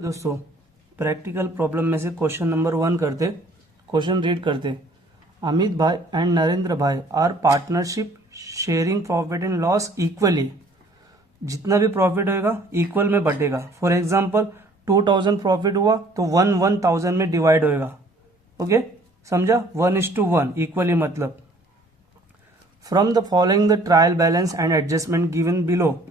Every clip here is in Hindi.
दोस्तों प्रैक्टिकल प्रॉब्लम में से क्वेश्चन नंबर 1 करते। क्वेश्चन रीड करते। अमित भाई and Narendra bhai are partnership sharing profit and loss equally. जितना भी प्रॉफिट होएगा इक्वल में बटेगा। फॉर एग्जांपल 2000 प्रॉफिट हुआ तो 1000 में डिवाइड होएगा। ओके, समझा? 1:1 इक्वली मतलब। From the following the trial balance and adjustment given below,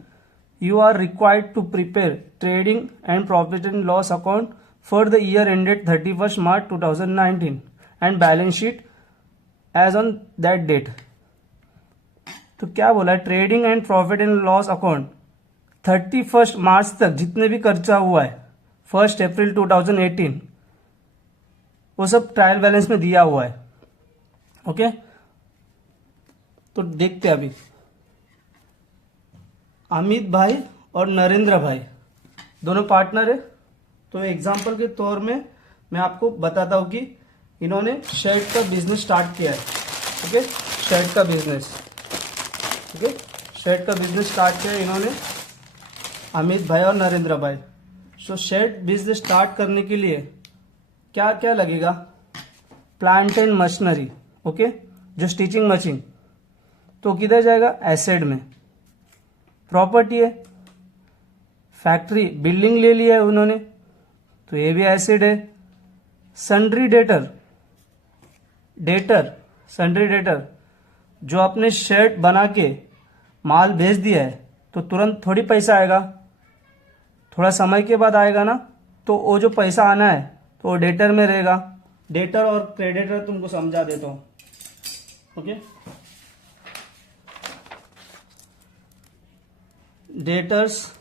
you are required to prepare trading and profit and loss account for the year ended 31st March 2019 and balance sheet as on that date। तो क्या बोला है? Trading and profit and loss account 31 मार्च तक जितने भी खर्चा हुआ है 1 अप्रैल 2018 वो सब ट्रायल बैलेंस में दिया हुआ है। ओके, तो देखते अभी। अमित भाई और नरेंद्र भाई दोनों पार्टनर है। तो एग्जांपल के तौर में मैं आपको बताता हूं कि इन्होंने शर्ट का बिजनेस स्टार्ट किया है। ओके, शर्ट का बिजनेस। ओके, शर्ट का बिजनेस स्टार्ट किया है इन्होंने, अमित भाई और नरेंद्र भाई। सो शर्ट बिजनेस स्टार्ट करने के लिए क्या क्या लगेगा? Plant and machinery. ओके, जो स्टिचिंग मशीन, तो किधर जाएगा? एसेट में। प्रॉपर्टी है, फैक्ट्री बिल्डिंग ले लिया है उन्होंने, तो ये भी एसिड है। सन्ड्री डेटर, सन्ड्री डेटर जो आपने शर्ट बना के माल भेज दिया है तो तुरंत थोड़ी पैसा आएगा, थोड़ा समय के बाद आएगा ना। तो वो जो पैसा आना है तो वो डेटर में रहेगा। डेटर और क्रेडिटर तुमको समझा देता हूं। ओके, डेटर्स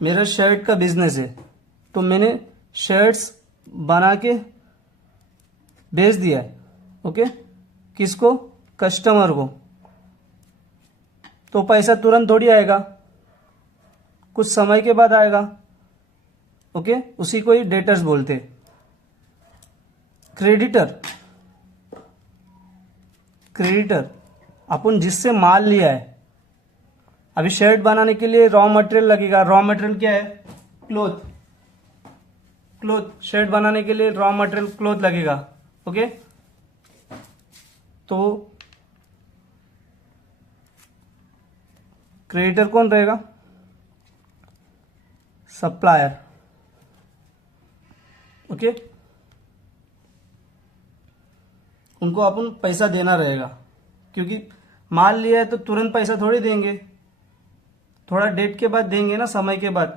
मेरा शर्ट का बिजनेस है, तो मैंने शर्ट्स बना के बेच दिया है। ओके, किसको? कस्टमर को। तो पैसा तुरंत थोड़ी आएगा, कुछ समय के बाद आएगा। ओके, उसी को ही डेटर्स बोलते। क्रेडिटर अपन जिससे माल लिया है। अभी शर्ट बनाने के लिए रॉ मटेरियल लगेगा। रॉ मटेरियल क्या है? क्लोथ। शर्ट बनाने के लिए रॉ मटेरियल क्लोथ लगेगा। ओके, तो क्रेडिटर कौन रहेगा? सप्लायर। ओके, उनको अपन पैसा देना रहेगा, क्योंकि माल लिया है तो तुरंत पैसा थोड़ी देंगे, थोड़ा डेट के बाद देंगे ना, समय के बाद,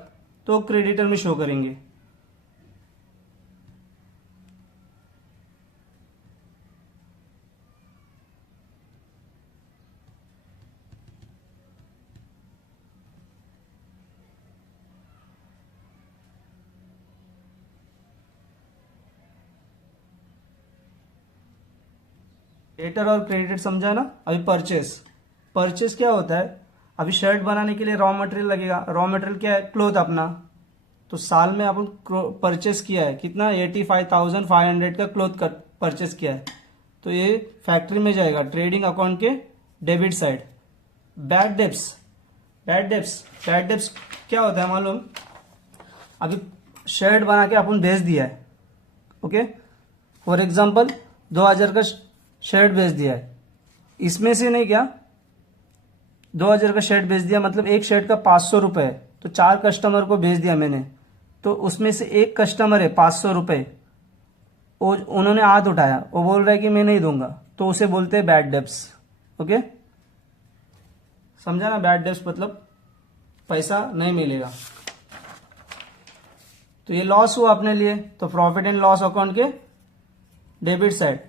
तो क्रेडिटर में शो करेंगे। डेटर और क्रेडिट समझा ना? अभी परचेस क्या होता है? अभी शर्ट बनाने के लिए रॉ मटेरियल लगेगा। रॉ मटेरियल क्या है? क्लोथ अपना। तो साल में अपन परचेस किया है कितना? 85,500 का क्लोथ परचेस किया है, तो ये फैक्ट्री में जाएगा, ट्रेडिंग अकाउंट के डेबिट साइड। बैड डेब्ट्स क्या होता है मालूम? अभी शर्ट बना के अपन भेज दिया है। ओके, फॉर एग्जाम्पल 2000 का शर्ट भेज दिया है, इसमें से नहीं क्या 2000 का शर्ट भेज दिया, मतलब एक शर्ट का 500 रुपए है, तो 4 कस्टमर को भेज दिया मैंने, तो उसमें से एक कस्टमर है 500 रुपए, उन्होंने हाथ उठाया, वो बोल रहा है कि मैं नहीं दूंगा, तो उसे बोलते हैं बैड डेब्ट्स। ओके, समझा ना? बैड डेब्ट्स मतलब पैसा नहीं मिलेगा। तो ये लॉस हुआ अपने लिए, तो प्रॉफिट एंड लॉस अकाउंट के debit side.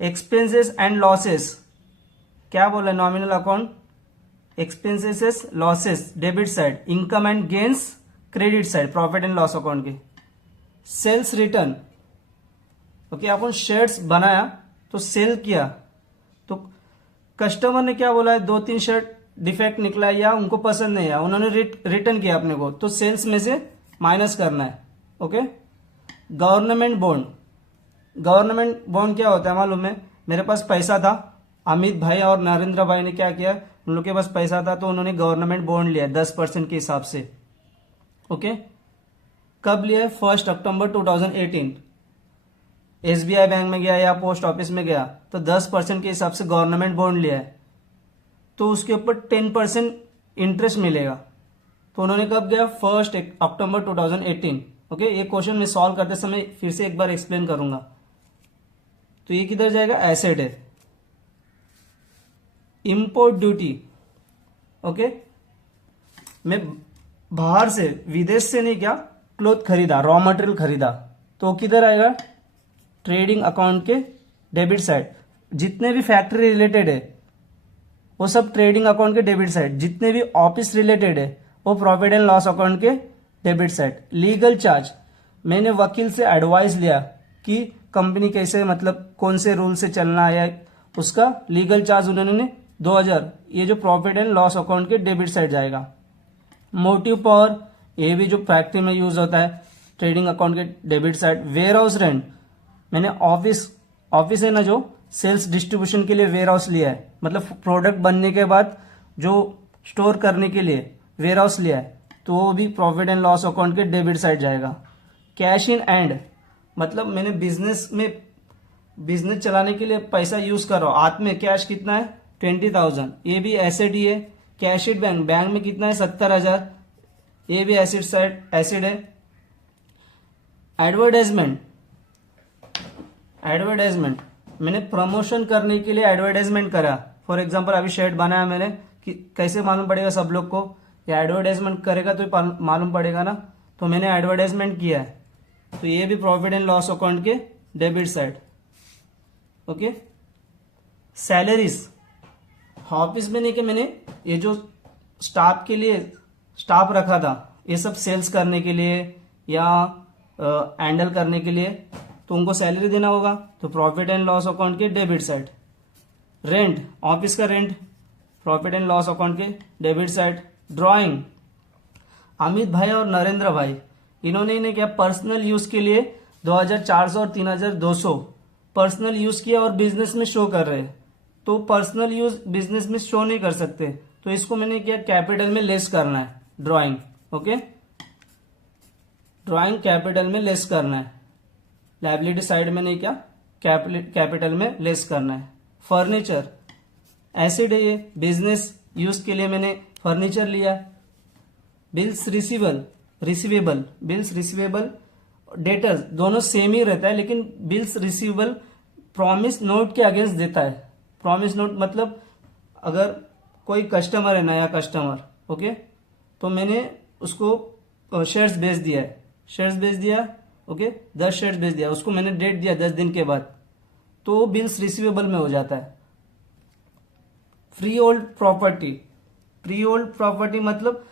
Expenses and losses क्या बोला? Nominal account. Expenses losses debit side. Income and gains credit side, profit and loss account के। Sales return. ओके, अपन शर्ट्स बनाया तो सेल किया, तो कस्टमर ने क्या बोला है? 2-3 शर्ट डिफेक्ट निकला या उनको पसंद नहीं आया, उन्होंने रिटर्न किया अपने को, तो सेल्स में से माइनस करना है। ओके, गवर्नमेंट बॉन्ड क्या होता है मालूम है? मेरे पास पैसा था, अमित भाई और नरेंद्र भाई ने क्या किया? उन लोग के पास पैसा था तो उन्होंने गवर्नमेंट बॉन्ड लिया 10% के हिसाब से। ओके, कब लिया है? 1 अक्टूबर 2018। SBI बैंक में गया या पोस्ट ऑफिस में गया तो 10% के हिसाब से गवर्नमेंट बॉन्ड लिया है तो उसके ऊपर 10% इंटरेस्ट मिलेगा। तो उन्होंने कब गया? 1 अक्टूबर 2018। ओके, ये क्वेश्चन मैं सॉल्व करते समय फिर से एक बार एक्सप्लेन करूंगा। तो ये किधर जाएगा? एसेट है। इंपोर्ट ड्यूटी, ओके, मैं बाहर से विदेश से नहीं क्या क्लोथ खरीदा, रॉ मटेरियल खरीदा तो किधर आएगा? ट्रेडिंग अकाउंट के डेबिट साइड। जितने भी फैक्ट्री रिलेटेड है वो सब ट्रेडिंग अकाउंट के डेबिट साइड, जितने भी ऑफिस रिलेटेड है वो प्रॉफिट एंड लॉस अकाउंट के डेबिट साइड। लीगल चार्ज, मैंने वकील से एडवाइस लिया कि कंपनी कैसे, मतलब कौन से रूल से चलना है, उसका लीगल चार्ज उन्होंने 2000, ये जो प्रॉफिट एंड लॉस अकाउंट के डेबिट साइड जाएगा। मोटिव पावर, ये भी जो फैक्ट्री में यूज होता है, ट्रेडिंग अकाउंट के debit side. Warehouse rent, मैंने ऑफिस है ना जो सेल्स डिस्ट्रीब्यूशन के लिए वेयर हाउस लिया है, मतलब प्रोडक्ट बनने के बाद जो स्टोर करने के लिए वेयर हाउस लिया है तो वो भी प्रॉफिट एंड लॉस अकाउंट के डेबिट साइड जाएगा। कैश इन एंड, मतलब मैंने बिजनेस चलाने के लिए पैसा यूज कर रहा हूं, हाथ में कैश कितना है? 20,000, ये भी एसेट ही है। कैश इट बैंक, बैंक में कितना है? 70,000, ये भी एसिड है। एडवर्टाइजमेंट, मैंने प्रमोशन करने के लिए एडवर्टाइजमेंट करा। फॉर एग्जांपल अभी शर्ट बनाया मैंने, कि कैसे मालूम पड़ेगा सब लोग को? या एडवर्टाइजमेंट करेगा तो मालूम पड़ेगा ना, तो मैंने एडवर्टाइजमेंट किया है तो ये भी प्रॉफिट एंड लॉस अकाउंट के debit side. Okay, salaries, office में नहीं कि मैंने ये जो स्टाफ के लिए स्टाफ रखा था, ये सब सेल्स करने के लिए या हैंडल करने के लिए, तो उनको सैलरी देना होगा तो प्रॉफिट एंड लॉस अकाउंट के डेबिट साइड। रेंट, ऑफिस का rent, profit and loss account के डेबिट साइड। ड्राइंग, अमित भाई और नरेंद्र भाई, इन्होंने इन्हें क्या पर्सनल यूज के लिए 2400 और 3200 पर्सनल यूज किया और बिजनेस में शो कर रहे हैं। तो पर्सनल यूज बिजनेस में शो नहीं कर सकते तो इसको मैंने क्या कैपिटल में लेस करना है। ड्राइंग, ओके, ड्राइंग कैपिटल में लेस करना है। लायबिलिटी साइड में नहीं क्या कैपिटल में लेस करना है। फर्नीचर, एसिड है ये, बिजनेस यूज के लिए मैंने फर्नीचर लिया। बिल्स रिसीवेबल, डेटर्स, दोनों सेम ही रहता है लेकिन बिल्स रिसीवेबल प्रॉमिस नोट के अगेंस्ट देता है। प्रॉमिस नोट मतलब अगर कोई कस्टमर है, नया कस्टमर, ओके, तो मैंने उसको शेयर्स बेच दिया, ओके, 10 शेयर्स बेच दिया, उसको मैंने डेट दिया 10 दिन के बाद, तो बिल्स रिसीवेबल में हो जाता है। फ्री होल्ड प्रॉपर्टी मतलब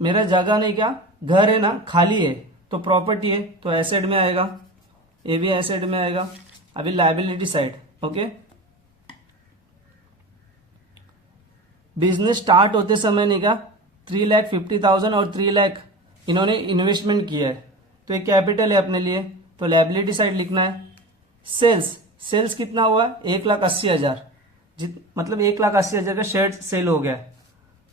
मेरा जगह नहीं, क्या घर है ना, खाली है तो प्रॉपर्टी है तो एसेट में आएगा, ये भी एसेट में आएगा। अभी liability side, okay, business start होते समय नहीं क्या 3,50,000 और 3 लाख इन्होंने इन्वेस्टमेंट किया है तो ये कैपिटल है अपने लिए, तो लायबिलिटी साइड लिखना है। सेल्स कितना हुआ? 1,80,000, मतलब 1,80,000 का शेयर सेल हो गया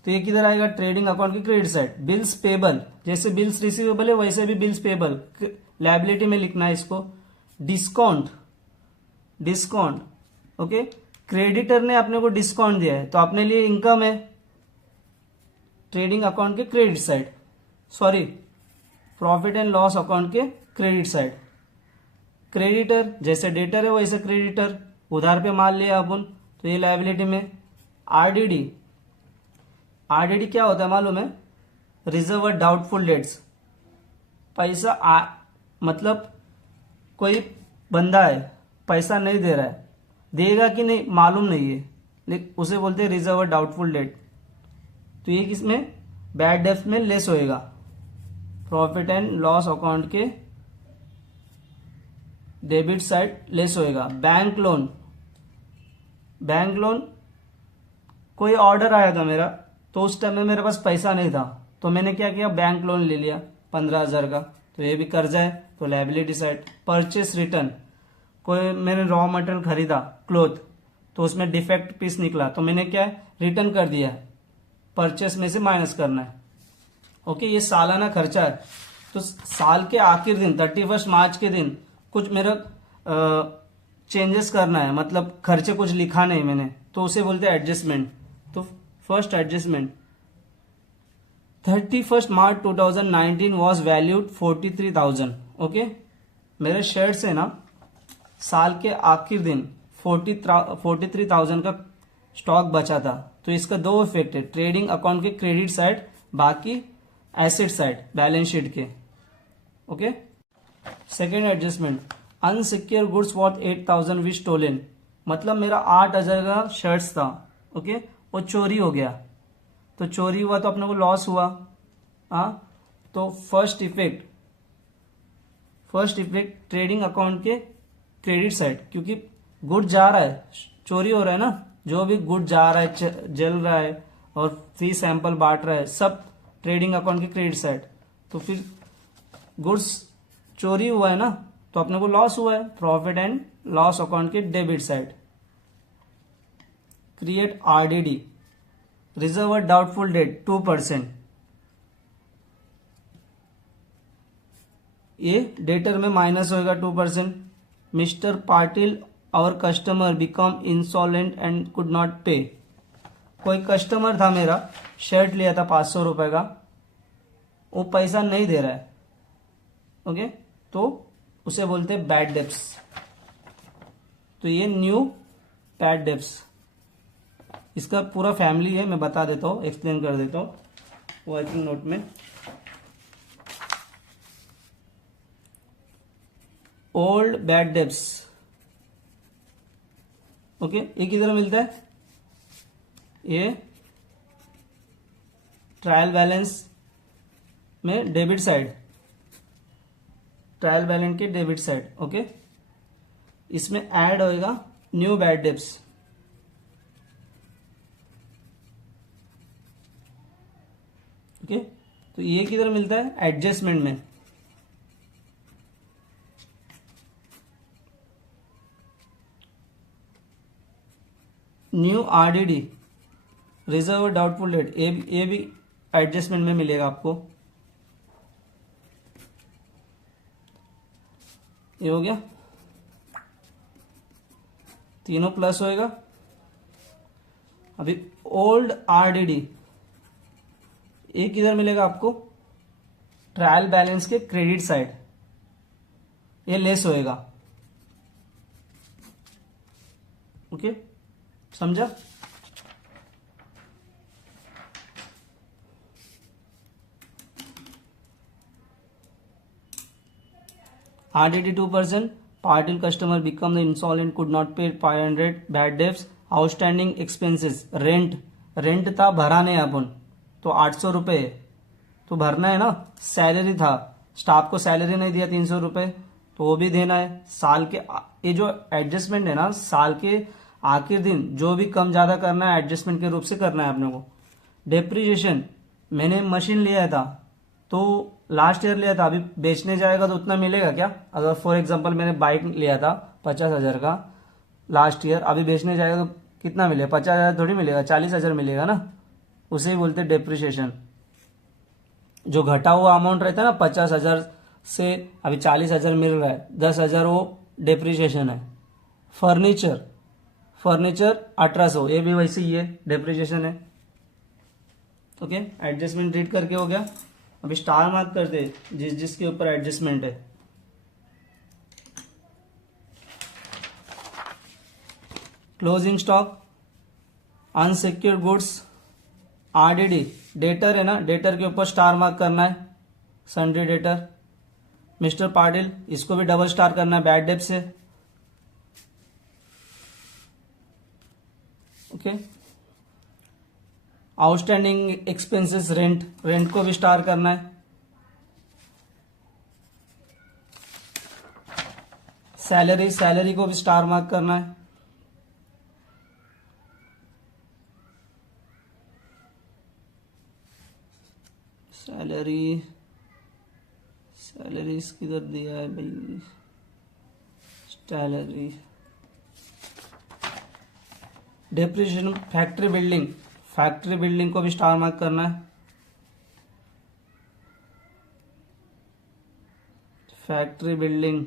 तो ये किधर आएगा? ट्रेडिंग अकाउंट की क्रेडिट साइड। बिल्स पेबल, जैसे बिल्स रिसीवेबल है वैसे भी बिल्स पेबल लायबिलिटी में लिखना है इसको। डिस्काउंट, ओके, क्रेडिटर ने अपने को डिस्काउंट दिया है तो अपने लिए इनकम है। ट्रेडिंग अकाउंट के credit side, sorry, profit and loss account के क्रेडिट साइड। क्रेडिटर, जैसे डेटर है वैसे क्रेडिटर, उधार पे माल लिया अपन तो ये लायबिलिटी में। आरडीडी क्या होता है मालूम है? Reserve doubtful debts. पैसा मतलब कोई बंदा है पैसा नहीं दे रहा है, देगा कि नहीं मालूम नहीं है, लेकिन उसे बोलते हैं रिजर्व डाउटफुल डेट। तो ये किसमें? बैड डेब्ट में लेस होएगा, प्रॉफिट एंड लॉस अकाउंट के डेबिट साइड लेस होएगा। बैंक लोन, कोई ऑर्डर आया था मेरा तो उस टाइम में मेरे पास पैसा नहीं था तो मैंने क्या किया? बैंक लोन ले लिया 15,000 का, तो ये भी कर्जा है तो लायबिलिटी साइड। परचेस रिटर्न, कोई मैंने रॉ मटेरियल खरीदा क्लोथ तो उसमें डिफेक्ट पीस निकला तो मैंने क्या रिटर्न कर दिया, परचेस में से माइनस करना है। ओके, ये सालाना खर्चा है तो साल के आखिर दिन 31 मार्च के दिन कुछ मेरा चेंजेस करना है, मतलब खर्चे कुछ लिखा नहीं मैंने, तो उसे बोलते हैं एडजस्टमेंट। तो first adjustment 31 March 2019 was valued 43,000। Okay, मेरे शेयर से ना साल के आखिर दिन 43,000 का स्टॉक बचा था। तो इसका दो इफेक्ट है, ट्रेडिंग अकाउंट के क्रेडिट साइड, बाकी एसेट साइड बैलेंस शीट के। Okay, second adjustment unsecure goods worth 8,000 which stolen, मतलब मेरा 8,000 का शर्ट्स था। ओके, वो चोरी हो गया, तो चोरी हुआ तो अपने को लॉस हुआ। हाँ, तो फर्स्ट इफेक्ट ट्रेडिंग अकाउंट के क्रेडिट साइड, क्योंकि गुड जा रहा है, चोरी हो रहा है ना, जो भी गुड जा रहा है, जल रहा है और फ्री सैंपल बांट रहा है, सब ट्रेडिंग अकाउंट के क्रेडिट साइड। तो फिर गुड्स चोरी हुआ है ना, तो अपने को लॉस हुआ है, प्रॉफिट एंड लॉस अकाउंट के debit side. Create RDD, reserve doubtful debt 2%, ये डेटर में माइनस होगा 2%। मिस्टर पाटिल और customer become insolvent and could not पे, कोई कस्टमर था मेरा, शर्ट लिया था 500 रुपए का, वो पैसा नहीं दे रहा है। ओके, तो उसे बोलते हैं बैड डेब्ट्स। तो ये न्यू बैड डेब्ट्स, इसका पूरा फैमिली है, मैं बता देता हूँ, एक्सप्लेन कर देता हूँ वर्किंग नोट में। Old bad debts. ओके, ये किधर मिलता है, ये ट्रायल बैलेंस में डेबिट साइड, ट्रायल बैलेंस के डेबिट साइड। ओके, इसमें ऐड होएगा न्यू बैड डेब्ट्स। ओके, तो ये किधर मिलता है, एडजस्टमेंट में। New RDD, reserve doubtful debt, ये भी एडजस्टमेंट में मिलेगा आपको। ये हो गया, तीनों प्लस होएगा। अभी ओल्ड आरडीडी, ये किधर मिलेगा आपको, ट्रायल बैलेंस के क्रेडिट साइड, ये लेस होएगा। ओके, समझा। RDD 2%, partial customer become the insolvent, could not pay 500, bad debts, outstanding expenses, rent था भरा नहीं अपन, तो 800 रुपए तो भरना है ना। सैलरी था, स्टाफ को सैलरी नहीं दिया 300 रुपए, तो वो भी देना है। साल के ये जो एडजस्टमेंट है ना, साल के आखिर दिन जो भी कम ज्यादा करना है एडजस्टमेंट के रूप से करना है अपने को। डेप्रिसिएशन, मैंने मशीन लिया था तो लास्ट ईयर लिया था, अभी बेचने जाएगा तो उतना मिलेगा क्या। अगर फॉर एग्जांपल मैंने बाइक लिया था 50,000 का लास्ट ईयर, अभी बेचने जाएगा तो कितना मिलेगा, 50,000 थोड़ी मिलेगा, 40,000 मिलेगा ना। उसे ही बोलते डेप्रिसिएशन। जो घटा हुआ अमाउंट रहता है ना 50,000 से अभी 40,000 मिल रहा है, 10,000 वो डेप्रिसिएशन है। फर्नीचर 1,800, ये भी वैसे ही है, डेप्रिसिएशन है। ओके, एडजस्टमेंट रीड करके हो गया। अभी स्टार मार्क करते जिस जिसके ऊपर एडजस्टमेंट है। Closing stock, unsecured goods, RDD, debtor है ना, डेटर के ऊपर स्टार मार्क करना है, सन्ड्री डेटर। मिस्टर पाटिल, इसको भी डबल स्टार करना है, बैड डेब्ट से। ओके, आउटस्टैंडिंग एक्सपेंसेस, रेंट को भी स्टार करना है। सैलरी को भी स्टार मार्क करना है। सैलरी किधर दिया है भाई, सैलरी। डेप्रिसिएशन, फैक्ट्री बिल्डिंग को भी स्टार मार्क करना है। फैक्ट्री बिल्डिंग,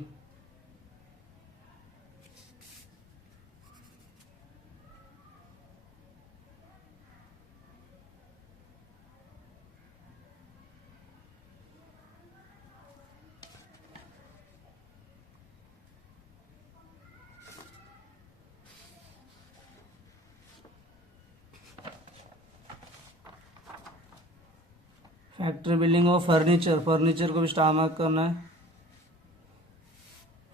फैक्ट्री बिल्डिंग और फर्नीचर, फर्नीचर को भी स्टार मार्क करना है,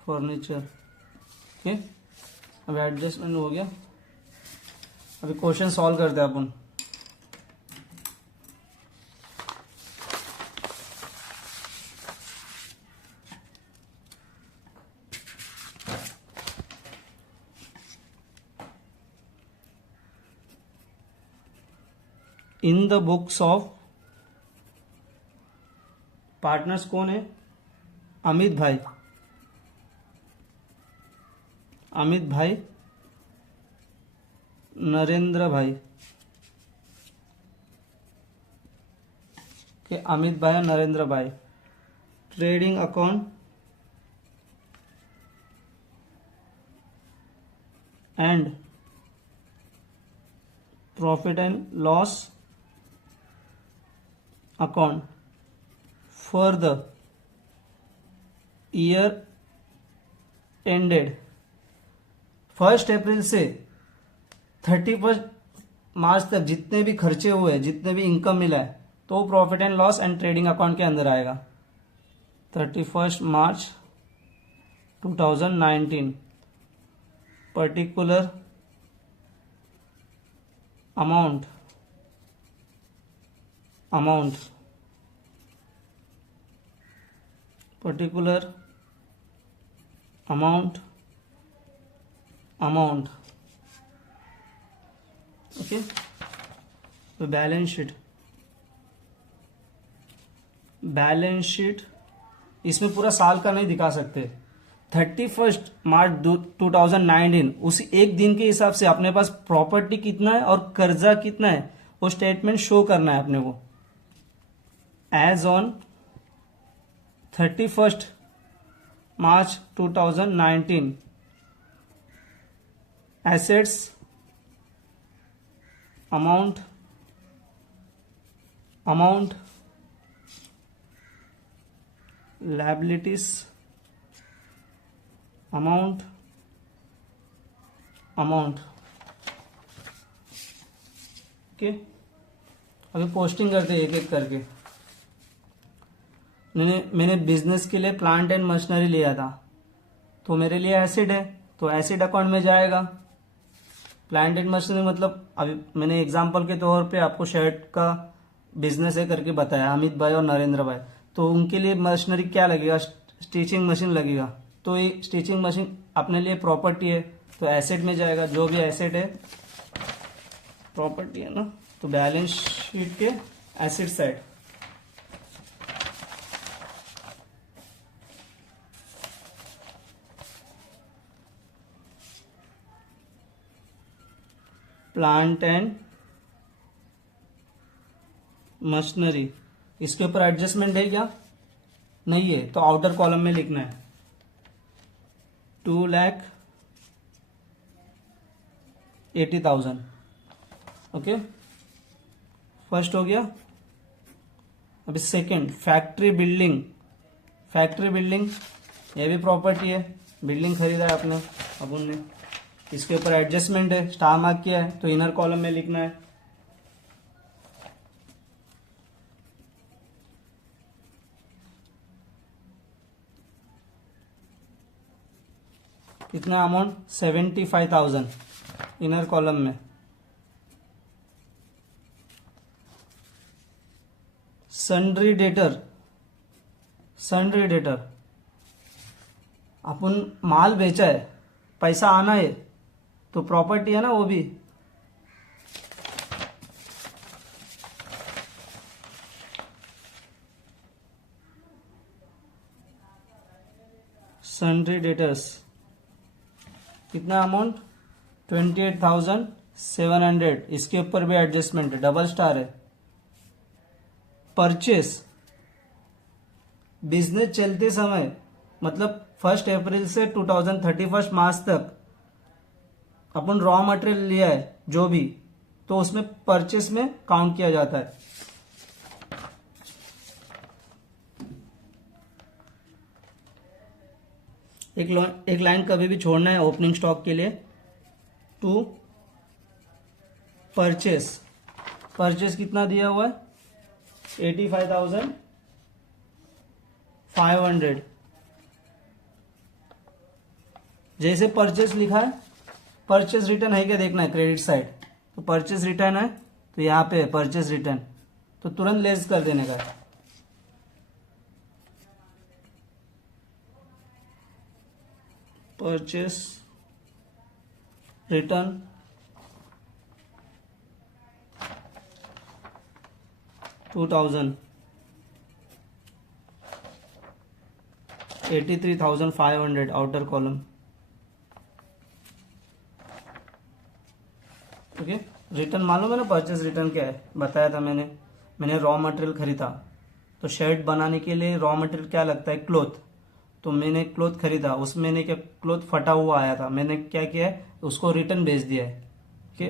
फर्नीचर। ओके, अब एडजस्टमेंट हो गया। अभी क्वेश्चन सॉल्व करते हैं अपन। In the books of partners कौन है? अमित भाई, अमित भाई, नरेंद्र भाई के, अमित भाई और नरेंद्र भाई। Trading account and profit and loss account for the year ended 1 अप्रैल से 31 मार्च तक जितने भी खर्चे हुए, जितने भी इनकम मिला है, तो profit and loss and trading account के अंदर आएगा। 31 March 2019 particular amount particular amount okay. तो बैलेंस शीट इसमें पूरा साल का नहीं दिखा सकते। 31 मार्च 2019 उसी एक दिन के हिसाब से अपने पास प्रॉपर्टी कितना है और कर्जा कितना है वो स्टेटमेंट शो करना है अपने को। As on 31 March 2019 assets amount liabilities amount okay. अभी पोस्टिंग करते हैं एक एक करके। मैंने बिजनेस के लिए प्लांट एंड मशीनरी लिया था, तो मेरे लिए एसिड है, तो एसिड अकाउंट में जाएगा। प्लांट एंड मशीनरी मतलब अभी मैंने एग्जांपल के तौर पे आपको शर्ट का बिजनेस है करके बताया, अमित भाई और नरेंद्र भाई, तो उनके लिए मशीनरी क्या लगेगा? स्टिचिंग मशीन लगेगा। तो ये स्टिचिंग मशीन अपने लिए प्रॉपर्टी है, तो एसेट में जाएगा। जो भी एसेट है प्रॉपर्टी है ना, तो बैलेंस शीट के asset side plant and machinery. इसके ऊपर एडजस्टमेंट है क्या? नहीं है, तो आउटर कॉलम में लिखना है 2,80,000। ओके, फर्स्ट हो गया। अभी सेकंड फैक्ट्री बिल्डिंग ये भी प्रॉपर्टी है, बिल्डिंग खरीदा है आपने अपन ने। इसके ऊपर एडजस्टमेंट है, स्टार मार्क किया है, तो इनर कॉलम में लिखना है कितना अमाउंट? 75,000 इनर कॉलम में। सन्ड्री डेटर अपन माल बेचा है, पैसा आना है, तो प्रॉपर्टी है ना वो भी। सन्ड्री डेटर्स कितना अमाउंट? 28,700। इसके ऊपर भी एडजस्टमेंट है, डबल स्टार है। परचेस बिजनेस चलते समय मतलब 1 अप्रैल से 2031 मार्च तक अपन रॉ मटेरियल लिया है जो भी, तो उसमें परचेस में काउंट किया जाता है। एक लाइन कभी भी छोड़ना है ओपनिंग स्टॉक के लिए। टू परचेस कितना दिया हुआ है 85,500। जैसे परचेस लिखा है, परचेस रिटर्न है क्या देखना है क्रेडिट साइड, तो परचेस रिटर्न है तो यहाँ पे परचेस रिटर्न, तो तुरंत लेस कर देने का है। Purchase return 2000 83,500 outer column. Okay, return मालूम है ना परचेस रिटर्न क्या है, बताया था मैंने रॉ मटेरियल खरीदा, तो शर्ट बनाने के लिए रॉ मटेरियल क्या लगता है, क्लोथ। तो मैंने क्लोथ खरीदा, उसमें मैंने क्या क्लोथ फटा हुआ आया था, मैंने क्या किया है उसको रिटर्न भेज दिया है। ओके,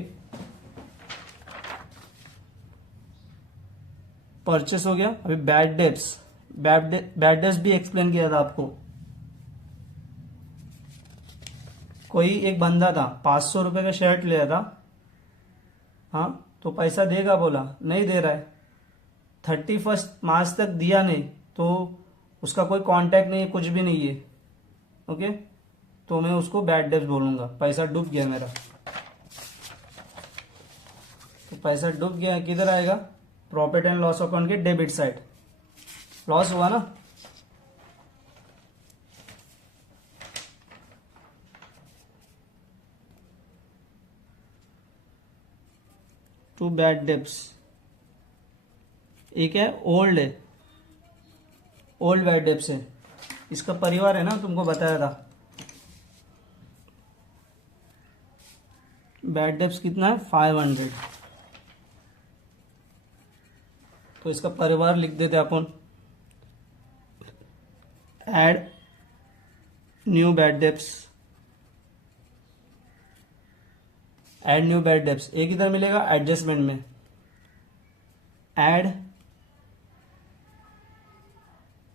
परचेस हो गया। अभी बैड डेब्ट्स भी एक्सप्लेन किया था आपको। कोई एक बंदा था 500 रुपए का शर्ट लिया था, हाँ, तो पैसा देगा बोला, नहीं दे रहा है, 31 मार्च तक दिया नहीं, तो उसका कोई कांटेक्ट नहीं है, कुछ भी नहीं है। ओके, तो मैं उसको बैड डेब्ट बोलूंगा, पैसा डूब गया मेरा। तो पैसा डूब गया, किधर आएगा, प्रॉफिट एंड लॉस अकाउंट के डेबिट साइड, लॉस हुआ ना। टू बैड डेब्ट्स, एक है ओल्ड बैड डेब्ट्स है, इसका परिवार है ना, तुमको बताया था। बैड डेब्ट्स कितना है 500, तो इसका परिवार लिख देते अपन, add new bad debts, add new bad debts. एक इधर मिलेगा एडजस्टमेंट में, ऐड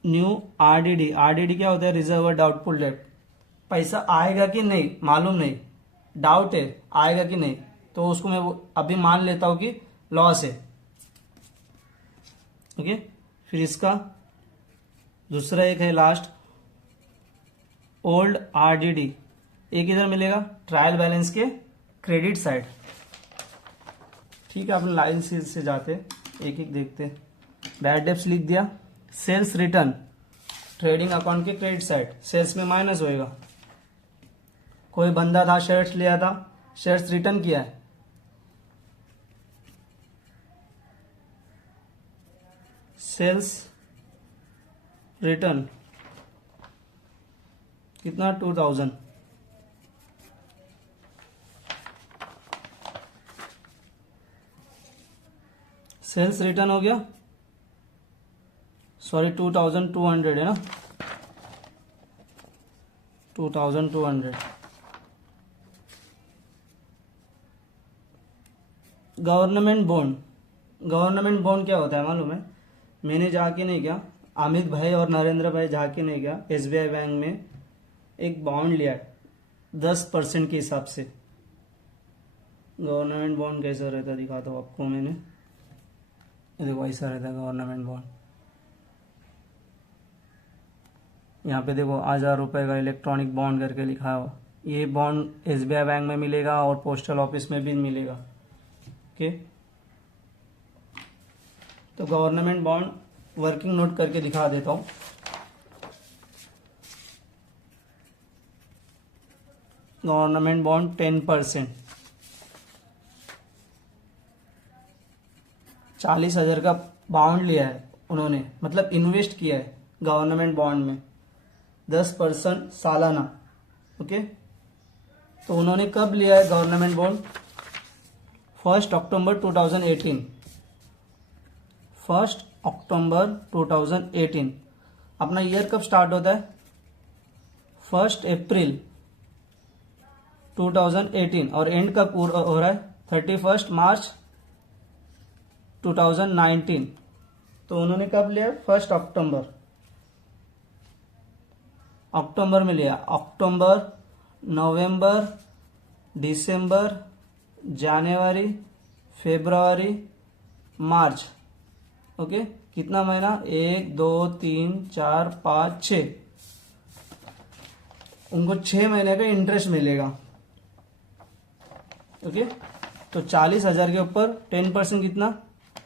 न्यू आरडीडी। आरडीडी क्या होता है, रिजर्व डाउटफुल डेब्ट। पैसा आएगा कि नहीं मालूम नहीं, डाउट है आएगा कि नहीं, तो उसको मैं अभी मान लेता हूं कि लॉस है। ओके, फिर इसका दूसरा एक है लास्ट, ओल्ड आरडीडी। एक इधर मिलेगा ट्रायल बैलेंस के क्रेडिट साइड। ठीक है, अपन लाइन से जाते एक एक देखते। बैड डेब्ट्स लिख दिया, सेल्स रिटर्न ट्रेडिंग अकाउंट के क्रेडिट साइड, सेल्स में माइनस होएगा। कोई बंदा था शेयर्स लिया था, शेयर्स रिटर्न किया है, सेल्स रिटर्न कितना 2000। सेल्स रिटर्न हो गया, सॉरी 2200 है ना, 2200। गवर्नमेंट बॉन्ड क्या होता है मालूम है, मैंने जाके नहीं क्या, अमित भाई और नरेंद्र भाई जाके नहीं क्या, एसबीआई बैंक में एक बॉन्ड लिया 10% के हिसाब से। गवर्नमेंट बॉन्ड कैसा रहता दिखाता हूँ आपको मैंने, देखो ऐसा रहता है गवर्नमेंट बॉन्ड। यहाँ पे देखो 1000 रुपए का इलेक्ट्रॉनिक बॉन्ड करके लिखा हुआ, ये बॉन्ड एसबीआई बैंक में मिलेगा और पोस्टल ऑफिस में भी मिलेगा। ओके, तो गवर्नमेंट बॉन्ड वर्किंग नोट करके दिखा देता हूं। गवर्नमेंट बॉन्ड 10%, 40,000 का बॉन्ड लिया है उन्होंने, मतलब इन्वेस्ट किया है गवर्नमेंट बॉन्ड में 10% सालाना। ओके, तो उन्होंने कब लिया है गवर्नमेंट बॉन्ड, 1 अक्टूबर 2018, 1 अक्टूबर 2018। अपना ईयर कब स्टार्ट होता है, 1 अप्रैल 2018 और एंड कब पूरा हो रहा है 31 मार्च 2019, तो उन्होंने कब लिया 1 अक्टूबर। अक्टूबर में लिया, अक्टूबर, नवंबर, दिसंबर, जनवरी, फरवरी, मार्च। ओके, कितना महीना 1 2 3 4 5 6, उनको 6 महीने का इंटरेस्ट मिलेगा। ओके, तो 40,000 के ऊपर 10% कितना,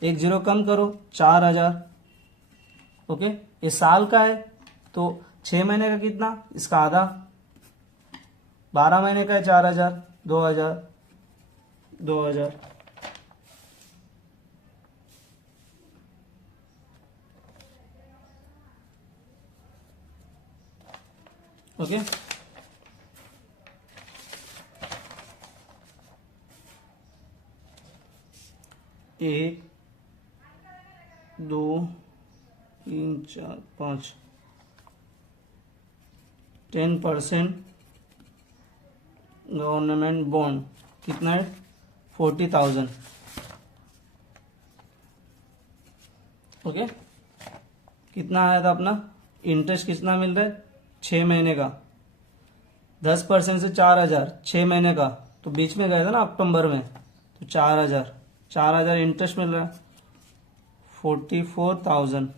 1 जीरो कम करो 4,000। ओके, ये साल का है तो 6 महीने का कितना, इसका आधा, 12 महीने का है 4,000, 2,000 2,000। ओके, 1 2 3 4 5, 10% गवर्नमेंट बॉन्ड कितना है 40,000। ओके, कितना आया था अपना इंटरेस्ट, कितना मिल रहा है 6 महीने का, 10% से 4,000, 6 महीने का, तो बीच में गया था ना अक्टूबर में, तो 4,000 इंटरेस्ट मिल रहा है 44,000।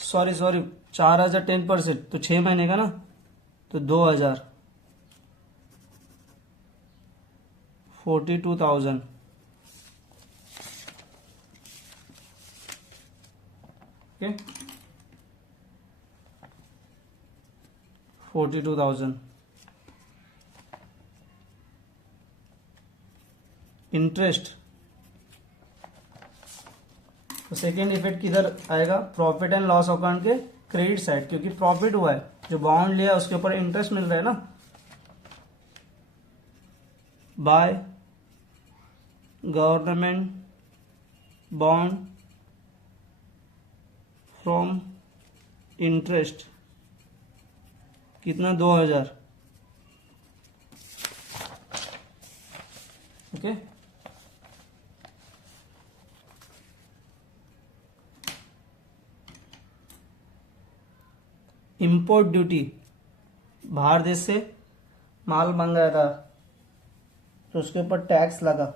सॉरी 4,000 10%, तो 6 महीने का ना, तो 2,000, 42,000। Okay, 42,000 interest. तो सेकेंड इफेक्ट किधर आएगा, प्रॉफिट एंड लॉस अकाउंट के क्रेडिट साइड, क्योंकि प्रॉफिट हुआ है, जो बॉन्ड लिया उसके ऊपर इंटरेस्ट मिल रहा है ना, by government bond from interest कितना 2,000। ओके, इंपोर्ट ड्यूटी, बाहर देश से माल मंगाया था तो उसके ऊपर टैक्स लगा,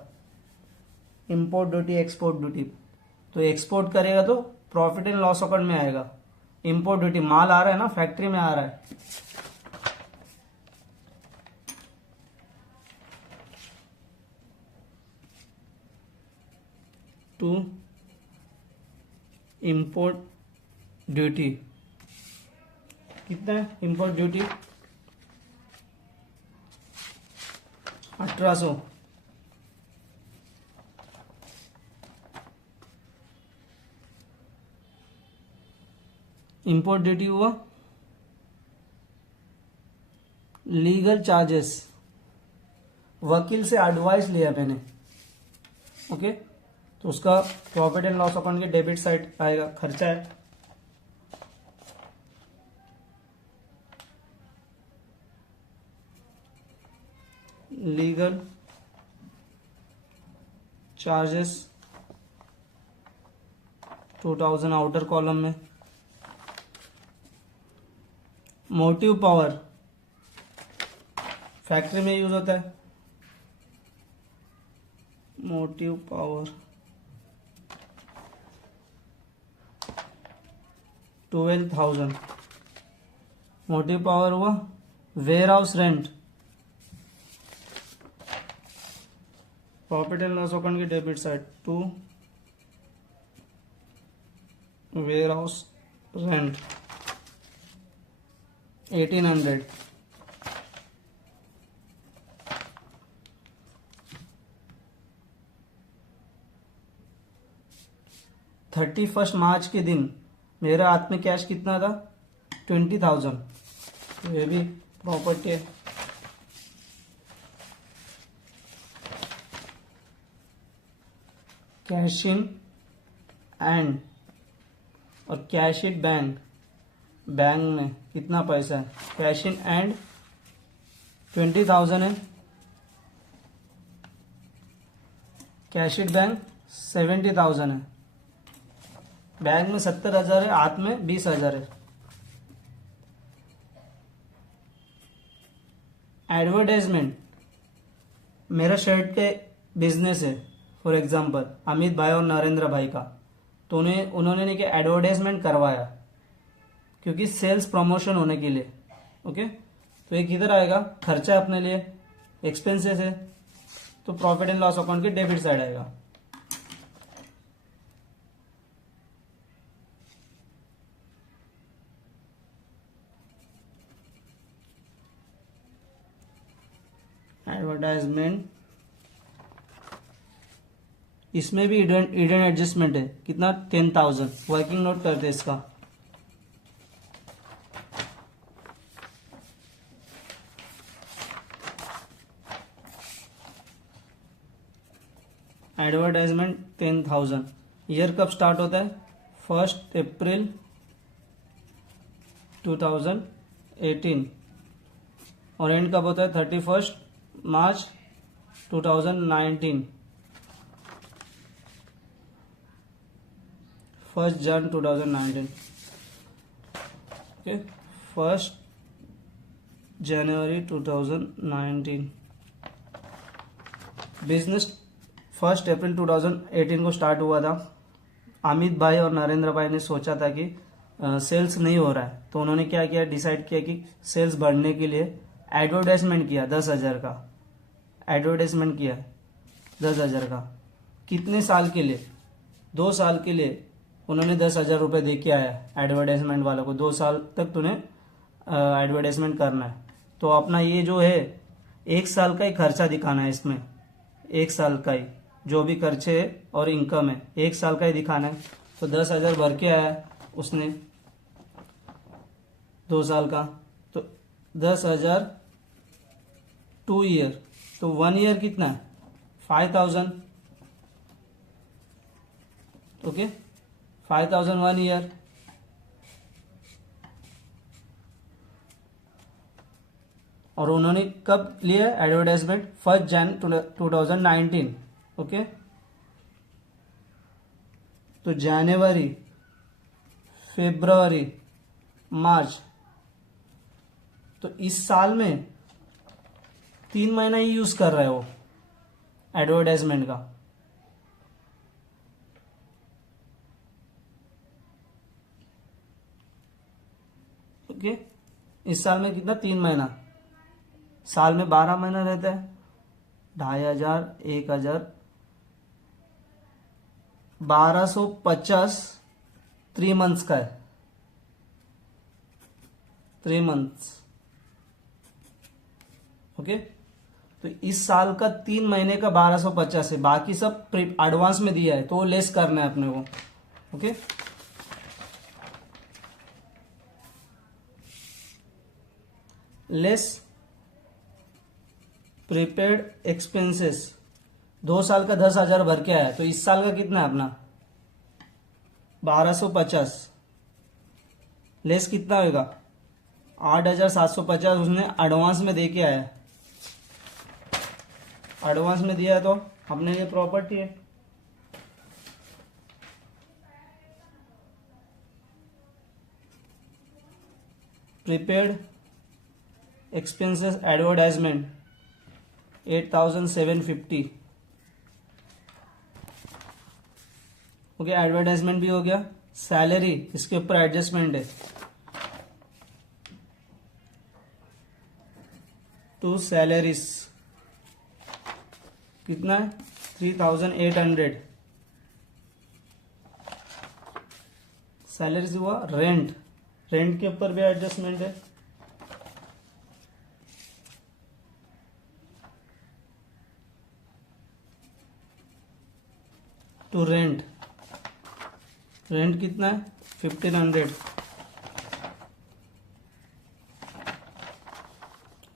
इंपोर्ट ड्यूटी एक्सपोर्ट ड्यूटी। तो एक्सपोर्ट करेगा तो प्रॉफिट एंड लॉस अकाउंट में आएगा, इंपोर्ट ड्यूटी माल आ रहा है ना, फैक्ट्री में आ रहा है, टू इंपोर्ट ड्यूटी कितना है, इंपोर्ट ड्यूटी 1,800। इंपोर्ट ड्यूटी हुआ, लीगल चार्जेस, वकील से एडवाइस लिया मैंने। ओके, तो उसका प्रॉफिट एंड लॉस अकाउंट के डेबिट साइड आएगा, खर्चा है। लीगल चार्जेस 2,000 आउटर कॉलम में। मोटिव पावर फैक्ट्री में यूज होता है, मोटिव पावर 12,000। मोटिव पावर हुआ, warehouse rent, profit and loss account की debit side, to warehouse rent 1,800। Thirty first March के दिन मेरा हाथ में कैश कितना था 20,000, तो ये भी प्रॉपर्टी है। कैश इन एंड और कैश इट बैंक, बैंक में कितना पैसा है, कैश इन एंड 20,000 है, कैश इट बैंक 70,000 है, बैंक में 70,000 है, हाथ में 20,000 है। एडवर्टाइजमेंट, मेरा शर्ट के बिजनेस है फॉर एग्जांपल अमित भाई और नरेंद्र भाई का, तो उन्होंने ने क्या एडवर्टाइजमेंट करवाया क्योंकि सेल्स प्रमोशन होने के लिए। ओके, तो ये किधर आएगा, खर्चा अपने लिए, एक्सपेंसेस है, तो प्रॉफिट एंड लॉस अकाउंट के डेबिट साइड आएगा। एडवर्टाइजमेंट, इसमें भी इडन एडजस्टमेंट है, कितना 10,000, वर्किंग नोट करते इसका। एडवर्टाइजमेंट 10,000, ईयर कब स्टार्ट होता है, 1 अप्रैल 2018 और एंड कब होता है 31 मार्च 2019, 1 जन 2019। ओके, 1 जनवरी 2019। बिजनेस 1 अप्रैल 2018 को स्टार्ट हुआ था। अमित भाई और नरेंद्र भाई ने सोचा था कि सेल्स नहीं हो रहा है, तो उन्होंने क्या किया, डिसाइड किया कि सेल्स बढ़ने के लिए एडवर्टाइजमेंट किया 10,000 का, एडवर्टाइजमेंट किया 10,000 का। कितने साल के लिए, 2 साल के लिए उन्होंने 10,000 रुपये दे के आया एडवर्टाइजमेंट वालों को, 2 साल तक तूने एडवर्टाइजमेंट करना है। तो अपना ये जो है 1 साल का ही खर्चा दिखाना है इसमें, 1 साल का ही जो भी खर्चे है और इनकम है 1 साल का ही दिखाना है। तो 10,000 भर के आया उसने 2 साल का, तो 10,000 2 ईयर, तो 1 ईयर कितना है 5,000। Okay, 5,000 1 year. और उन्होंने कब लिया एडवर्टाइजमेंट, 1 जन 2019। ओके, तो जनवरी, फरवरी, मार्च, तो इस साल में 3 महीना ही यूज कर रहे हो एडवर्टाइजमेंट का। ओके, इस साल में कितना 3 महीना, साल में 12 महीना रहता है, 2,500, 1,000, 1250 3 मंथ्स का है, 3 मंथ्स। ओके, तो इस साल का 3 महीने का 1250 है, बाकी सब एडवांस में दिया है तो वो लेस करना है अपने को। ओके, लेस प्रीपेड एक्सपेंसेस, 2 साल का 10,000 भर के आया, तो इस साल का कितना है अपना 1250, लेस कितना होगा 8,750 उसने एडवांस में दे के आया, एडवांस में दिया है तो अपने ये प्रॉपर्टी है। Prepaid expenses advertisement 8,750। Okay, advertisement भी हो गया। सैलरी, इसके ऊपर एडजस्टमेंट है, टू सैलरीज कितना है 3,800। सैलरीज हुआ। रेंट, रेंट के ऊपर भी एडजस्टमेंट है, टू रेंट, रेंट कितना है 1,500।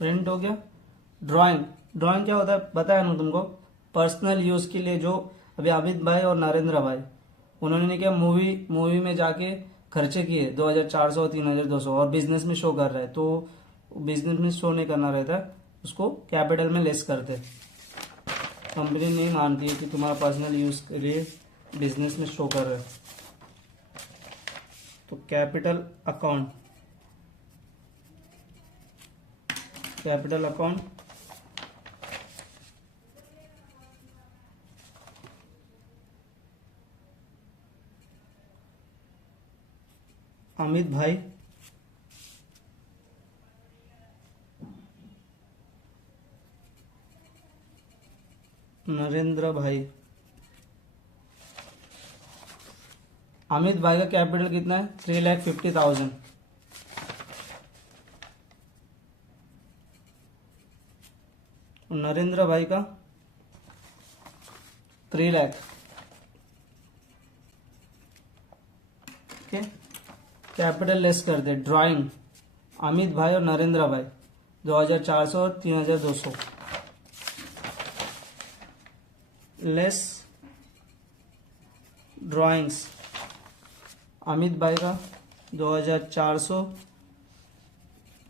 रेंट हो गया। ड्राइंग, ड्राइंग क्या होता है बताया ना तुमको, पर्सनल यूज के लिए, जो अभी अमित भाई और नरेंद्र भाई उन्होंने क्या मूवी में जाके खर्चे किए 2400 और 3200 और बिजनेस में शो कर रहा है, तो बिजनेस में शो नहीं करना रहता है, उसको कैपिटल में लेस करते। कंपनी नहीं मानती है कि तुम्हारा पर्सनल यूज के लिए बिजनेस में शो कर रहा है, तो कैपिटल अकाउंट अमित भाई नरेंद्र भाई। अमित भाई का कैपिटल कितना है? 3,50,000। नरेंद्र भाई का 3 लाख। कैपिटल लेस कर दे। ड्राइंग अमित भाई और नरेंद्र भाई 2,400 और 3,200 लेस ड्राइंग्स अमित भाई का 2,400,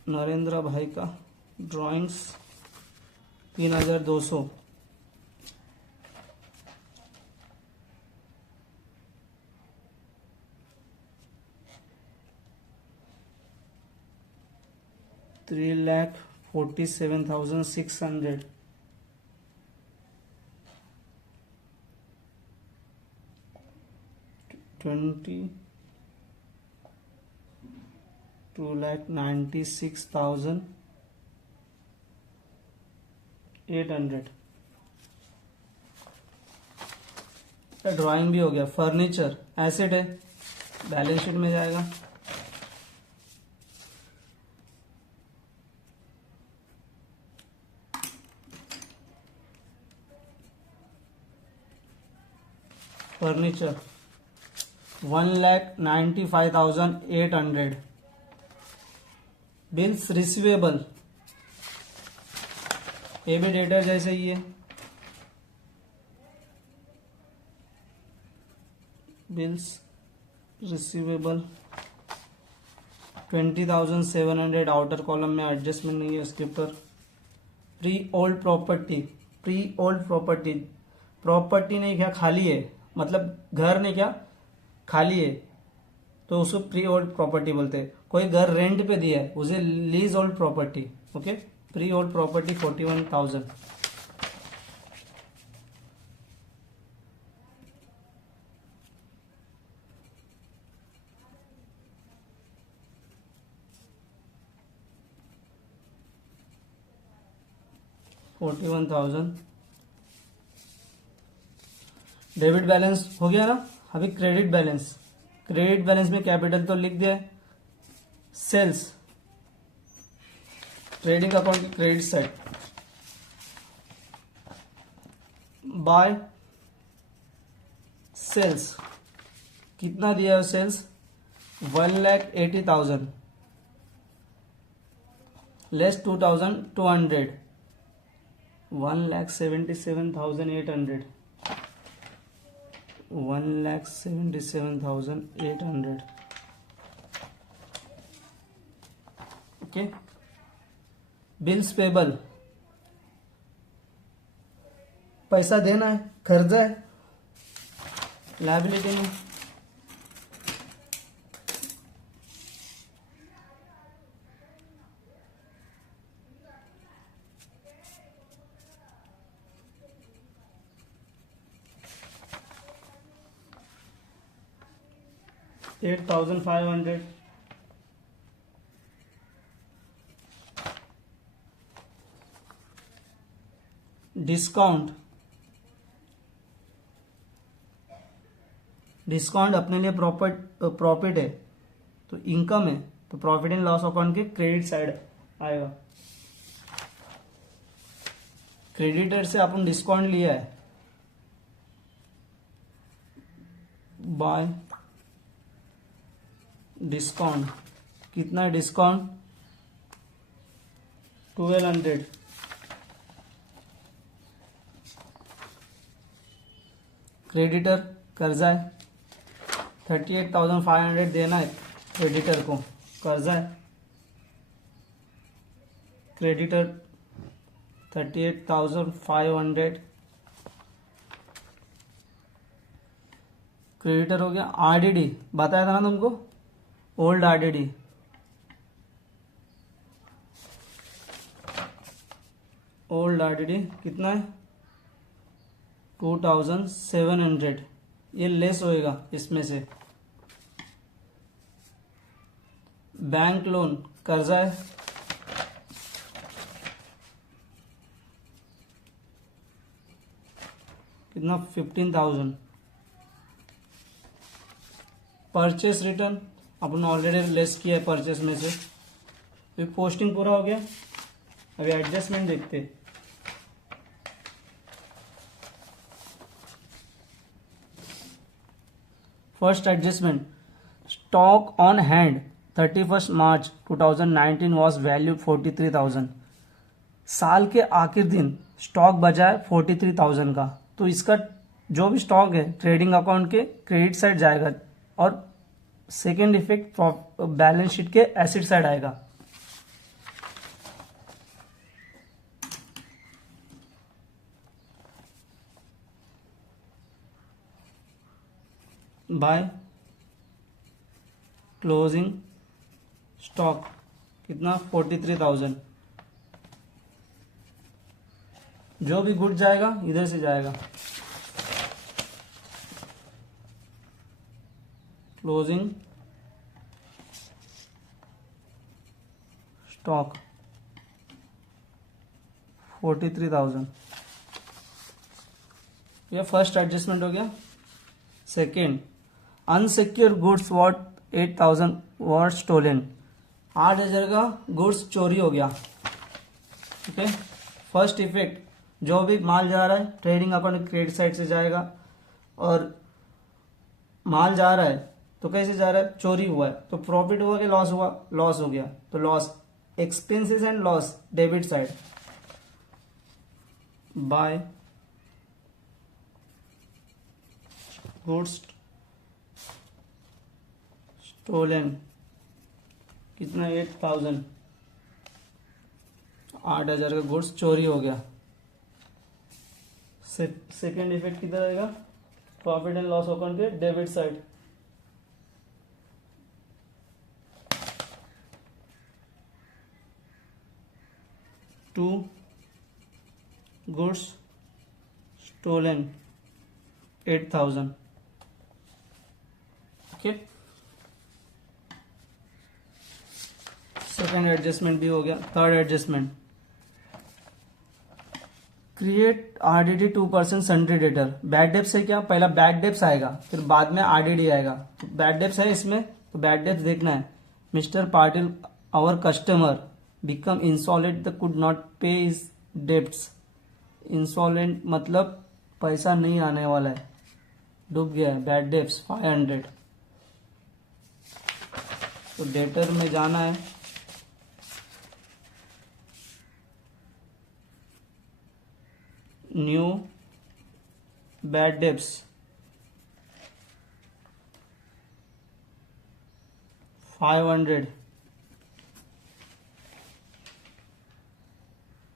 नरेंद्र भाई का ड्राइंग्स 3,200। $3,47,600। 2,96,800। ड्राइंग भी हो गया। फर्नीचर एसेट है, बैलेंस शीट में जाएगा। फर्नीचर 1,95,800। बिल्स रिसीवेबल ये भी डेटर जैसे ही है। Bills receivable 20,700। आउटर कॉलम में एडजस्टमेंट नहीं है उसके ऊपर। प्री ओल्ड प्रॉपर्टी प्रॉपर्टी नहीं क्या खाली है, मतलब घर नहीं क्या खाली है, तो उसको प्री ओल्ड प्रॉपर्टी बोलते हैं। कोई घर रेंट पे दिया है उसे lease old property. Okay, pre old property 41,000। Debit balance हो गया ना। अभी क्रेडिट बैलेंस में कैपिटल तो लिख दिया है। सेल्स ट्रेडिंग अकाउंट की क्रेडिट साइड। बाय सेल्स कितना दिया है sales? 1,80,000 less 2,200 1,77,800 1,77,800। Okay, bills payable पैसा देना है, कर्जा है, लायबिलिटी में। $8,500। डिस्काउंट अपने लिए प्रॉफिट है, तो इनकम है, तो प्रॉफिट एंड लॉस अकाउंट के क्रेडिट साइड आएगा। क्रेडिटर से अपन डिस्काउंट लिया है। बाय डिस्काउंट कितना डिस्काउंट? 1,200। क्रेडिटर कर्जा है, 38,500 देना है क्रेडिटर को, कर्जा है। क्रेडिटर 38,500, क्रेडिटर हो गया। आरडीडी बताया था ना तुमको, ओल्ड आरडीडी, ओल्ड आरडीडी कितना है 2,700, ये लेस होएगा इसमें से। बैंक लोन कर्जा है, कितना 15,000। परचेस रिटर्न अपन ऑलरेडी लेस किया है परचेस में से, तो पोस्टिंग पूरा हो गया। अभी एडजस्टमेंट देखते हैं। First adjustment, stock on hand 31 March 2019 was value 43,000। साल के आखिर दिन स्टॉक बचा है 43,000 का, तो इसका जो भी स्टॉक है ट्रेडिंग अकाउंट के क्रेडिट साइड जाएगा और सेकेंड इफेक्ट बैलेंस शीट के एसिड साइड आएगा। बाय क्लोजिंग स्टॉक कितना 43,000, जो भी गुड जाएगा इधर से जाएगा। क्लोजिंग स्टॉक 43,000, ये फर्स्ट एडजस्टमेंट हो गया। सेकेंड, अनसिक्योर गुड्स वर्थ 8,000 वर स्टोलन, 8,000 का गुड्स चोरी हो गया। ठीक है, फर्स्ट इफेक्ट, जो भी माल जा रहा है ट्रेडिंग अकाउंट क्रेडिट साइड से जाएगा, और माल जा रहा है तो कैसे जा रहा है, चोरी हुआ है, तो प्रॉफिट हुआ कि लॉस हुआ, लॉस हो गया, तो loss, expenses and loss debit side. By goods stolen कितना 8,000, 8,000 का गुड्स चोरी हो गया। सेकेंड इफेक्ट किधर आएगा, प्रॉफिट एंड लॉस अकाउंट के debit side. To goods stolen 8,000। Okay, second adjustment भी हो गया। Third adjustment, create RDD 2% sundry debtor. Bad debts है क्या, पहला बैड डेप्स आएगा फिर बाद में आरडीडी आएगा। तो बैड डेप्स है इसमें, तो बैड डेप्स देखना है। Mister Patil our customer become insolvent the could not pay his debts. Insolvent मतलब पैसा नहीं आने वाला है, डूब गया है। बैड डेप्स 500, तो डेटर में जाना है, न्यू बैड डेप्स 500,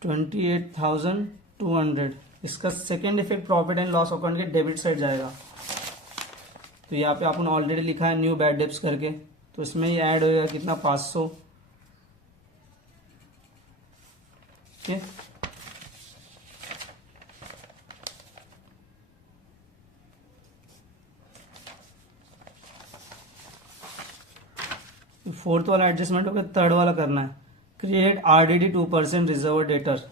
28,200। इसका second effect profit and loss account के डेबिट साइड जाएगा। तो यहाँ पे अपन ऑलरेडी लिखा है न्यू बैड डेप्स करके, तो इसमें ये ऐड होगा कितना 500। ठीक, फोर्थ वाला एडजस्टमेंट हो गया। थर्ड वाला करना है, create RDD 2% reserve debtor.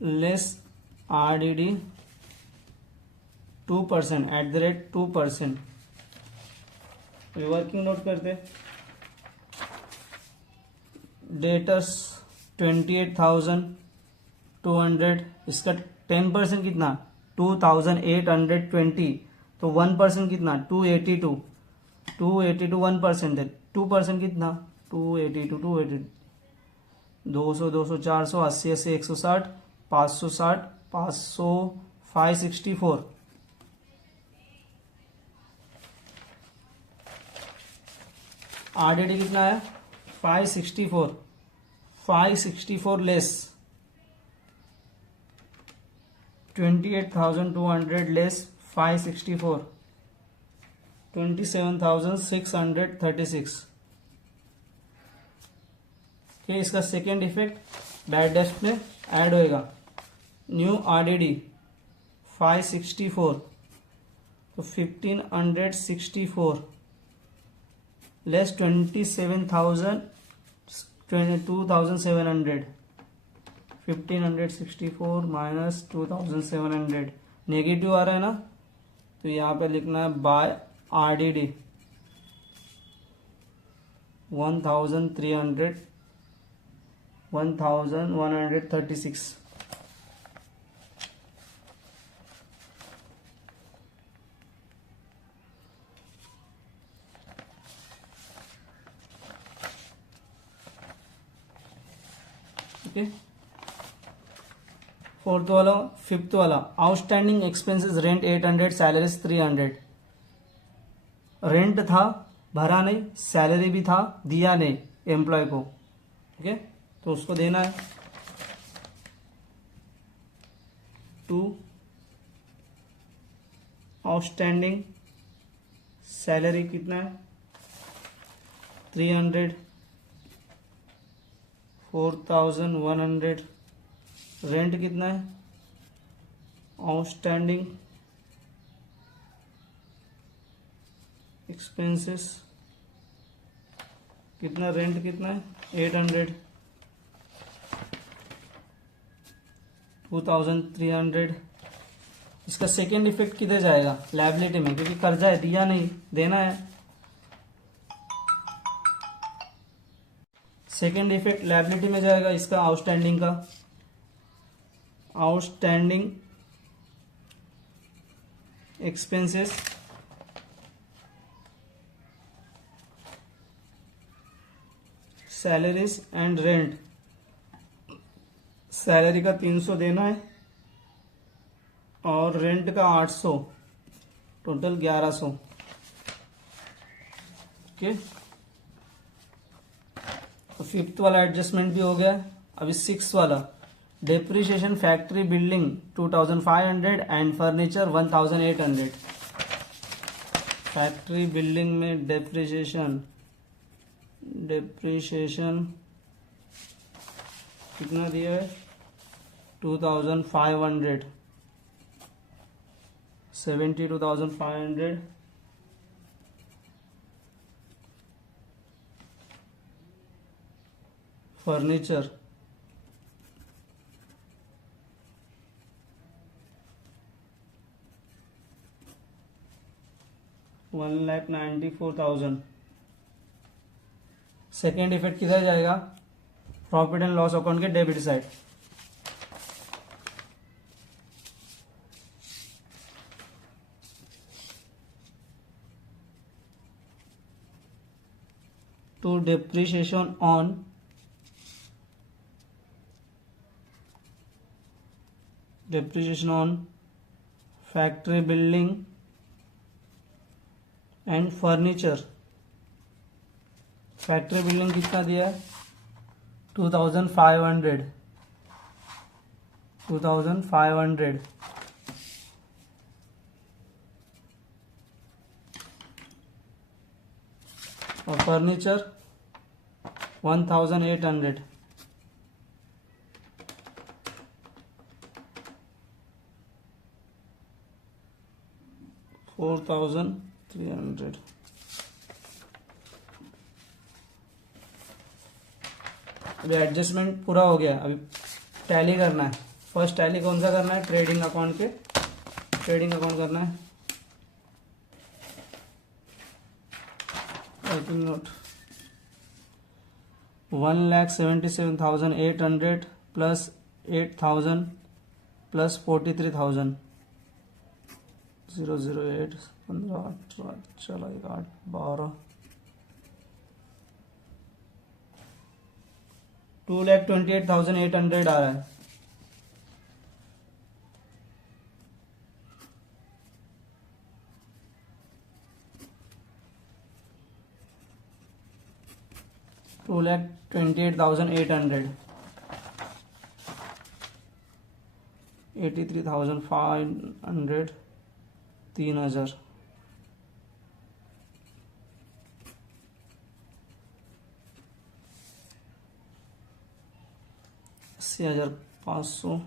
Less RDD 2% @2%। Working note करते, डेटर्स 28,200, इसका 10% कितना 2,820, तो 1% कितना 282, 1% है। 2% कितना 282, 200, 400, 80, 160, 560, 500 564 RDD कितना है 564 564 लेस 28,200 लेस 564 27,636। ठीक, इसका सेकेंड इफेक्ट बैड डेप्थ में ऐड होएगा। न्यू RDD 564 तो 1564 लेस 27,000 2,700 1564 माइनस 2,700 नेगेटिव आ रहा है ना, तो यहाँ पे लिखना है बाय RDD 1,300 1,136। ओके, फोर्थ वाला फिफ्थ वाला outstanding expenses rent 800 salaries 300। Rent था भरा नहीं, सैलरी भी था दिया नहीं एम्प्लॉय को। ठीक है, तो उसको देना है। टू आउटस्टैंडिंग सैलरी कितना है 300 4,100 रेंट कितना है आउटस्टैंडिंग एक्सपेंसेस कितना, रेंट कितना है 800 2,300। इसका सेकेंड इफेक्ट किधर जाएगा लायबिलिटी में, क्योंकि कर्जा है दिया नहीं देना है। सेकेंड इफेक्ट लायबिलिटी में जाएगा इसका आउटस्टैंडिंग का। Outstanding expenses salaries and rent. Salary का 300 देना है और रेंट का 800, टोटल 1100। ओके, तो फिफ्थ वाला एडजस्टमेंट भी हो गया। अभी सिक्स वाला depreciation factory building 2,500 and furniture 1,800। Factory building में डेप्रिसिएशन कितना दिया है 2,500 72,500। फर्नीचर 1,94,000। सेकेंड इफेक्ट किधर जाएगा प्रॉफिट एंड लॉस अकाउंट के debit side. to depreciation on factory building and furniture। Factory building कितना दिया है 2,500 और फर्नीचर 1,800। $4,300। अभी एडजस्टमेंट पूरा हो गया, अभी टैली करना है। फर्स्ट टैली कौन सा करना है ट्रेडिंग अकाउंट पे, ट्रेडिंग अकाउंट करना है। राइटिंग नोट 1,77,800 प्लस 8,000 प्लस 43,000 008 15 18 चला 8 12 2,28,800 आ रहा है। 2,28,800, 83,500, 3,000, 80,500,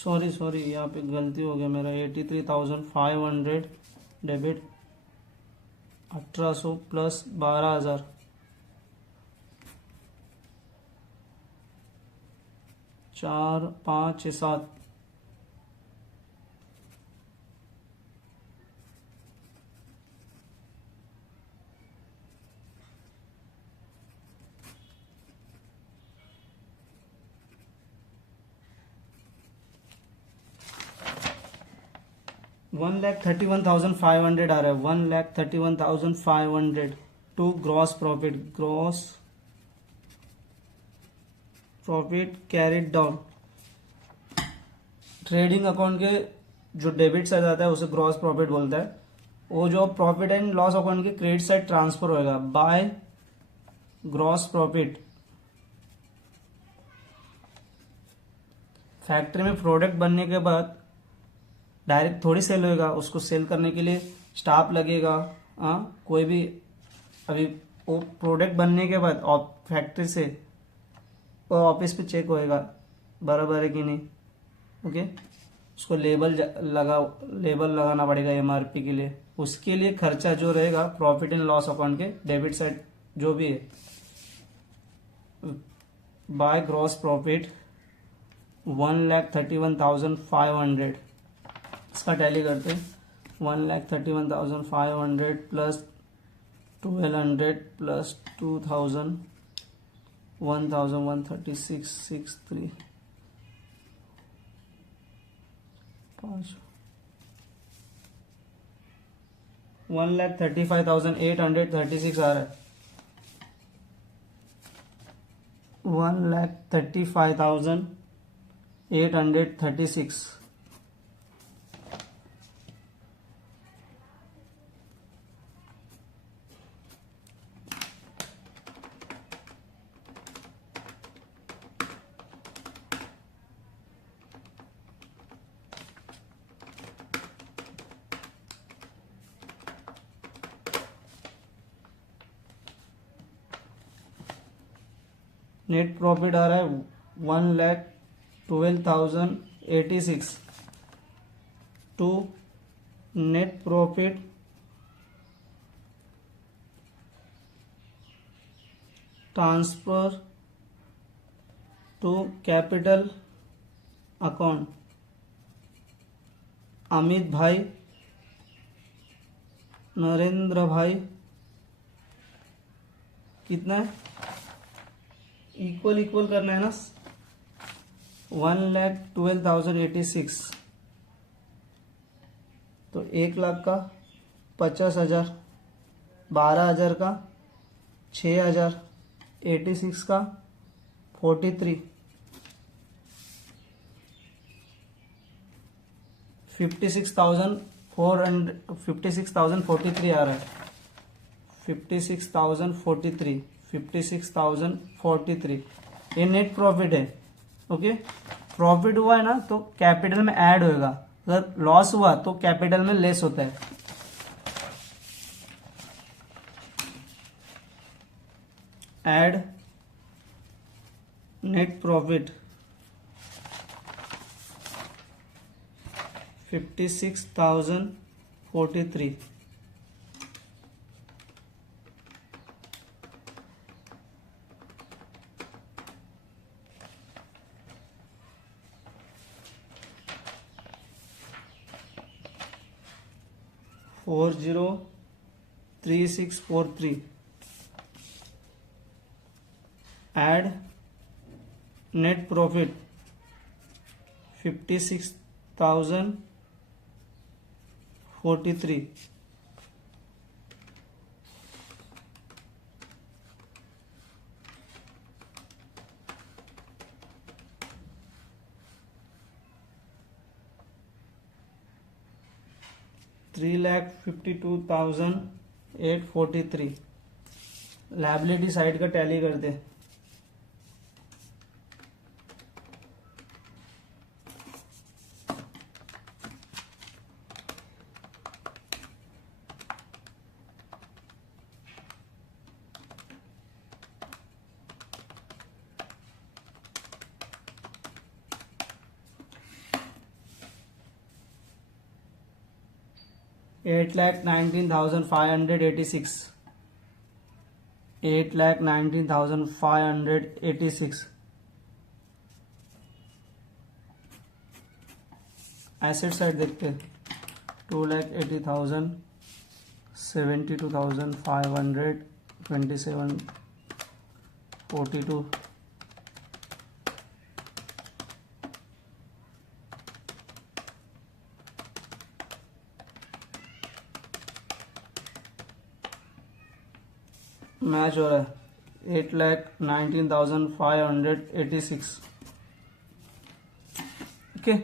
सॉरी यहाँ पे गलती हो गया मेरा। 83,500 डेबिट, 1,800 प्लस 12,000, 4, 5, 6, 7, 1,31,500 आ रहा है। 1,31,500 to gross profit carried down. Trading account के जो डेबिट साइड आता है उसे ग्रॉस प्रॉफिट बोलता है। वो जो प्रॉफिट एंड लॉस अकाउंट के क्रेडिट साइड ट्रांसफर होएगा बाय ग्रॉस प्रॉफिट। फैक्ट्री में प्रोडक्ट बनने के बाद डायरेक्ट थोड़ी सेल होएगा, उसको सेल करने के लिए स्टाफ लगेगा। कोई भी अभी वो प्रोडक्ट बनने के बाद फैक्ट्री से ऑफिस पे चेक होएगा बराबर है कि नहीं। ओके, उसको लेबल लगाना पड़ेगा एमआरपी के लिए। उसके लिए खर्चा जो रहेगा प्रॉफिट एंड लॉस अकाउंट के डेबिट साइड जो भी है बाय ग्रॉस प्रॉफिट 1,31,500। इसका टैली करते 1,31,500 प्लस 1,200 प्लस 2,000, 1,136,63, 5, 1,35,836 आ रहा है। 1,35,836। नेट प्रॉफिट आ रहा है 1,12,086 to net profit transfer to capital account. Amit bhai, Narendra भाई, कितना है? इक्वल करना है ना। 1,12,086 तो 1,00,000 का 50,000, 12,000 का 6,000, 86 का 43, 56,043 आ रहा है। 56,043 ये नेट प्रॉफिट है। ओके, प्रॉफिट हुआ है ना तो कैपिटल में ऐड होएगा, अगर लॉस हुआ तो कैपिटल में लेस होता है। Add net profit 56,043 403643. Add net profit 56,043. $3,52,843. Liability side का टैली करते. $8,19,586. 8,19,586. एसेट साइड देखते. 2,80,000, 72,500, 27, 42. मैच हो रहा है. 8,19,586. ओके.